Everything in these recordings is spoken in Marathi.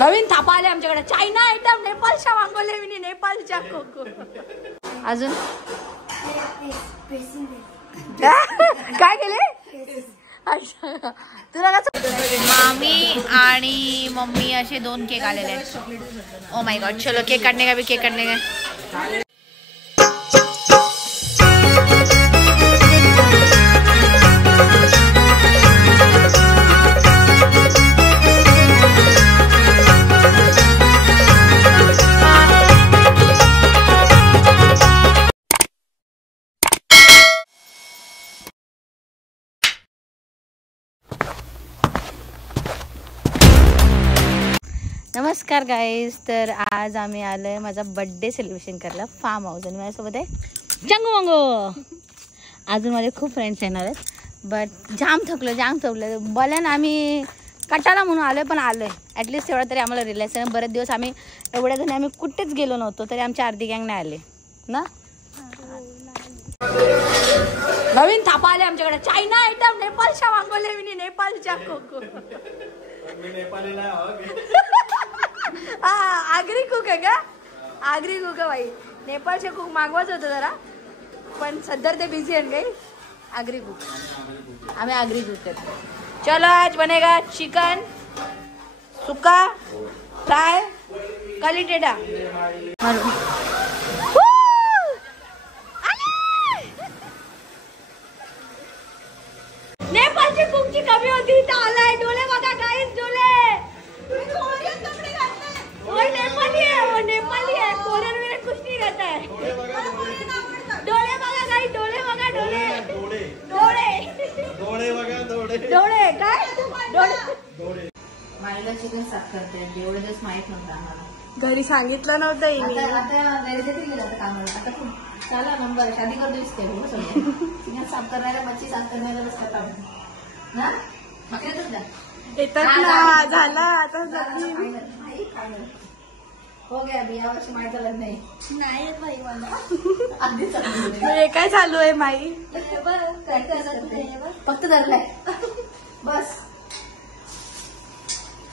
नवीन थापा आले आमच्याकडे. चायना आयटम, नेपाळच्या मागवले मी, नेपाळच्या कोको. अजून काय केले? अच्छा, तुला मामी आणि मम्मी असे 2 केक आलेले आहेत. ओ माय गॉड, चलो केक काटणे का भी, केक काटणे का. नमस्कार गाईज. तर आज आम्ही आलोय माझा बर्थडे सेलिब्रेशन करायला फार्म हाऊस आणि माझ्यासोबत आहे चंगू मंगो. अजून माझे खूप फ्रेंड्स येणार आहेत. बट जाम थकलं बोल्यान आम्ही कटाला म्हणून आलोय, पण आलोय ॲटलिस्ट तेवढा तरी आम्हाला रिलॅक्स आहे. बरेच दिवस आम्ही एवढ्या जणी आम्ही कुठेच गेलो नव्हतो, तरी आमच्या अर्धी गँग नाही आले ना. नवीन थापा आले आमच्याकडे. चायना आयटम, नेपाळच्या मागवले मी, नेपाळच्या कोको. आगरी कुक आहे का? आगरी कुक आहे भाई. नेपाळचे कुक मागवाच होतं जरा, पण सध्या ते बिझी आहे काही. आगरी कुक, आम्ही आगरी कुक करतो. चलो आज बनेगा चिकन सुक्का फ्राय काली टेडा. नेपाळची कुकची कमी होती तर आलाय. डोळे बघा गाईस, डोळे. वो नेपाली है, वो नेपाली है. कोरियन में कुछ नहीं रहता है. डोळे बघा गाईस, डोळे बघा, डोळे डोळे काय डोळे. माईला चिकन साफ करते एवढे दिवस माहित नव्हतं आम्हाला. घरी सांगितलं नव्हतं. आता घरी देखील गेलं होतं कामाला. आता खूप चला नंबर शादी कर दो इसके हो समझे. चिकन साफ करणारा, मच्छी साफ करणारा रस्ता ना येतात ना. झाला आता हो गया. अभी यावर्षी माईचं लग्न नाही बाई मला. अगदी काय चालू आहे माई? काय करते फक्त धरलाय बस.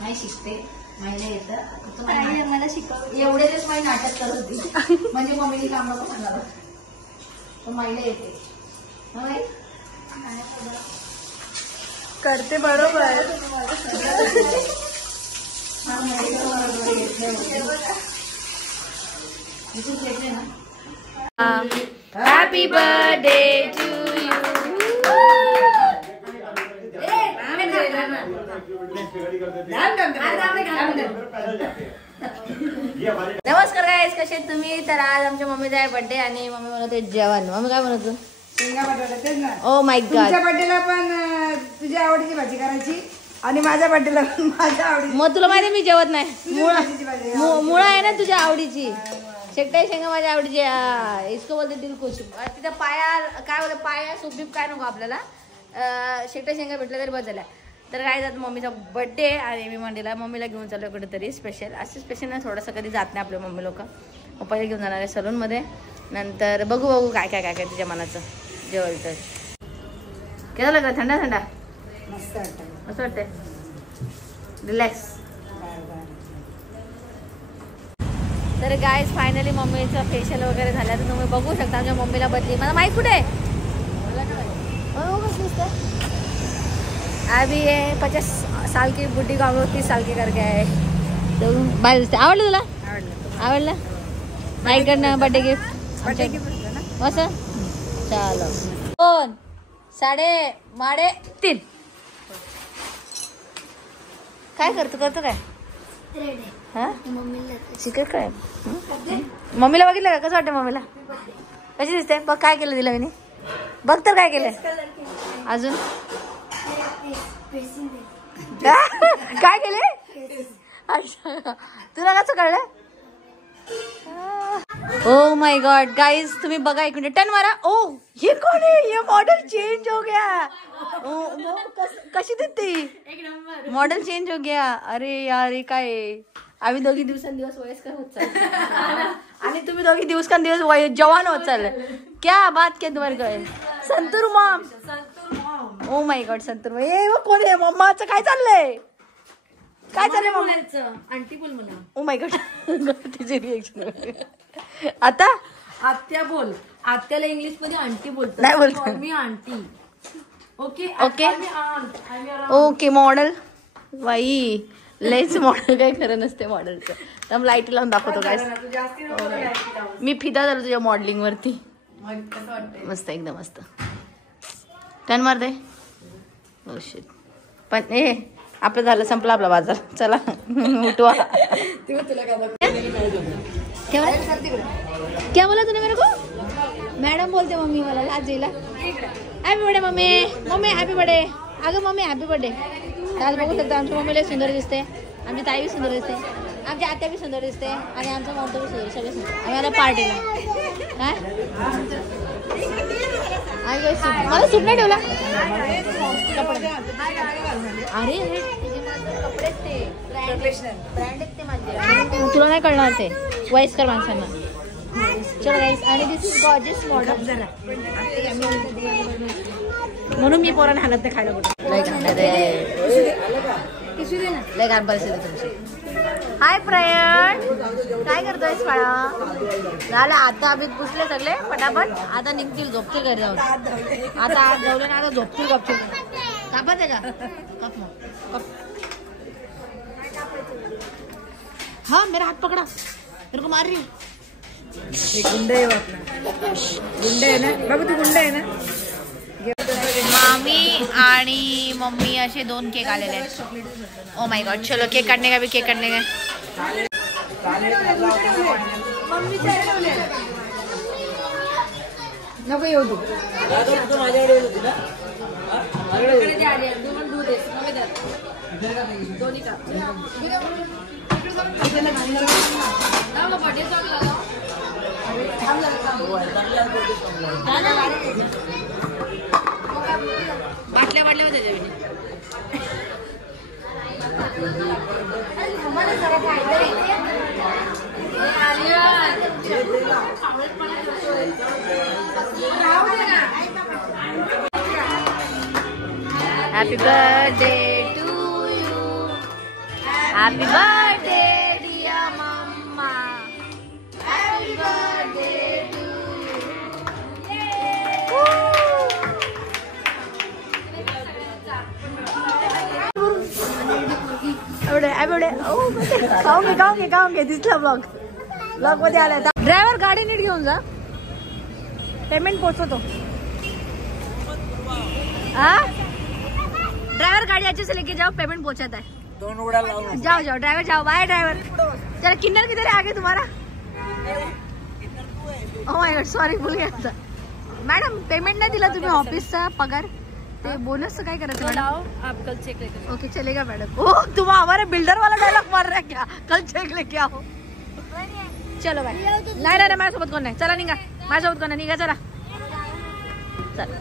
माई शिकते, माईला येतं. मला शिकव एवढे दिवस माई नाटक करत होती, म्हणजे मम्मीने काम नको सांगणार, तर माईला येते माई करते बरोबर. Happy birthday to you. नमस्कार गाईस, कसे आहेत तुम्ही? तर आज आमच्या मम्मीचा आहे बर्थडे आणि मम्मी म्हणत आहे जेवण. मम्मी काय म्हणत? ओ माय गॉड. तुझ्या बर्थडेला पण तुझ्या आवडीची भाजी करायची आणि माझ्या बर्थडेला पण माझ्या आवडीची. मग तुला माहिती मी जेवत नाही. मुळा आहे ना तुझ्या आवडीची. शेकटाई शेंगा माझ्या आवडीची. इसको बोलते दिलखुश. तिथं पाया काय बोलते, पाया सूप बीप काय नको आपल्याला. शेकटाई शेंगा भेटल्या तरी बस झाल्या. तर काय जात मम्मीचा बर्थडे आणि मी म्हणलेला मम्मीला घेऊन चालू कुठेतरी स्पेशल. असं स्पेशल नाही, थोडंसं कधी जात नाही आपले मम्मी लोक. पप्पाला घेऊन जाणार आहे सलूनमध्ये. नंतर बघू काय काय काय काय तुझ्या मनाचं जेवण. तर केलं लागलं थंडा थंडा मस्त वाटतं. असं वाटतंय रिलॅक्स. तर गाईज फायनली मम्मीचं फेशियल वगैरे झालं. तर तुम्ही बघू शकता आमच्या मम्मीला बदली. मला माहीत कुठे आहे अभी ये 50 साल की बुढ़ी को हम लोग 30 साल की करके आए. तो बाय दिसते. आवडलं तुला? आवडलं. नाही करणं बर्थडे गिफ्ट असं. चलो 2 3.5 काय करतो काय हा शिकत काय? मम्मीला बघितलं का? कसं वाटतं मम्मीला? कशी दिसते बघ. काय केलं तिला मी? बघ तर काय केलंय अजून. काय केले? अच्छा, तुला कसं कळलं? ओ माय गॉड गाइस, तुम्ही बघा इकडे. टर्न मारा. ओ ये कोण आहे? ये मॉडल चेंज हो गया. कशी दिसते? एक नंबर. मॉडल चेंज हो गया. अरे यार हे काय? आम्ही दोघी दिवसेंदिवस वयस्कर होत चाललो आणि तुम्ही दोघी दिवसेंदिवस जवान होत चालले. क्या बात के तुम्हारे गए Santoor mom. Oh my god Santoor. ए कोण आहे? मम्माचं काय चाललंय? काय चाललंय मम्मी? आंटी बोल मला. ओ माय गॉड तिचे रिएक्शन. आता आत्या बोल. आत्याला इंग्लिश मध्ये आंटी बोलतात. नाही बोलत. मी aunty. Okay okay okay. Model बाई लयच मॉडेल, काय खरं नसते मॉडेलचं. तर लाईट लावून दाखवतो काय. मी फिदा झालो तुझ्या मॉडेलिंग वरती. मस्त एकदम मस्त. टन मार दे. पण ए आपलं झालं, संपला आपला बाजार. चला उठवा. क्या बोला तूने मेरे को? मॅडम बोलते मम्मी मला लाज येईल. Happy birthday mummy. Mummy happy birthday. अगं मम्मी हॅपी बर्थडे. आज बघू शकता आमची मम्मीला सुंदर दिसते, आमची ताई बी सुंदर दिसते, आमची आत्या बी सुंदर दिसते आणि आमचा मोठं बी सुंदर, सगळे सुंदर. आम्ही आता पार्टीला काय मला सूट नाही ठेवला. अरे कपडेच ते ब्रँड ते माझे, तुला नाही कळणार ते वयस्कर माणसांना. चलो गाईस, आणि दिस इज गॉर्जियस मॉडल. म्हणून मी पोरांना हालत नाही खायला बोलतो. लय घाण परिस्थिती तुमची. हाय प्रयण, काय करतोय बाळा? झालं आता आम्ही पुसले सगळे पटापट. आता निघतील, झोपतील घरी जाऊन. आता आज जाऊले ना, आता झोपतील गपतील. कापायचं का? कप मग कप. हाँ मेरा हाथ पकड़ा, मेरे को मार रही. गुंडा है अपना, गुंडा है ना बाबू, तू गुंडा है ना. मामी आणि मम्मी असे 2 केक आलेले आहेत. ओ माय गॉड. चलो केक काटने का भी, केक काटने का. नको येऊ तू. बाटल्या बाटल्या होत्या happy birthday to you. Happy birthday dear mamma. Happy birthday to you. खाऊंगे दिसला ब्लॉग मध्ये आलाय. ड्रायव्हर गाडी नीट घेऊन जा, पेमेंट पोहोचवतो. ड्राइवर गाड़ी अच्छे से लेके जाओ, पेमेंट पहुंचाता है. दोनों उड़ा लाओ. जाओ जाओ ड्राइवर, जाओ. Bye driver. चलो किन्नर किधर है आगे तुम्हारा? ओह माय गॉड, सॉरी भूल गया था. मॅडम पेमेंट नाही दिला तुम्ही ऑफिसचा पगार, ते बोनसचं काय करायचं मॅडम? आप कल चेक लेके. ओके चलेगा मॅडम. ओ तुम हमारे बिल्डर वाला डायलॉग मार रहा है क्या? कल चेक लेके आओ. चलो बाय. नाही नाही माझ्यासोबत कोण नाही. चला निघा, माझ्यासोबत कोण नाही. निघा चला. चला.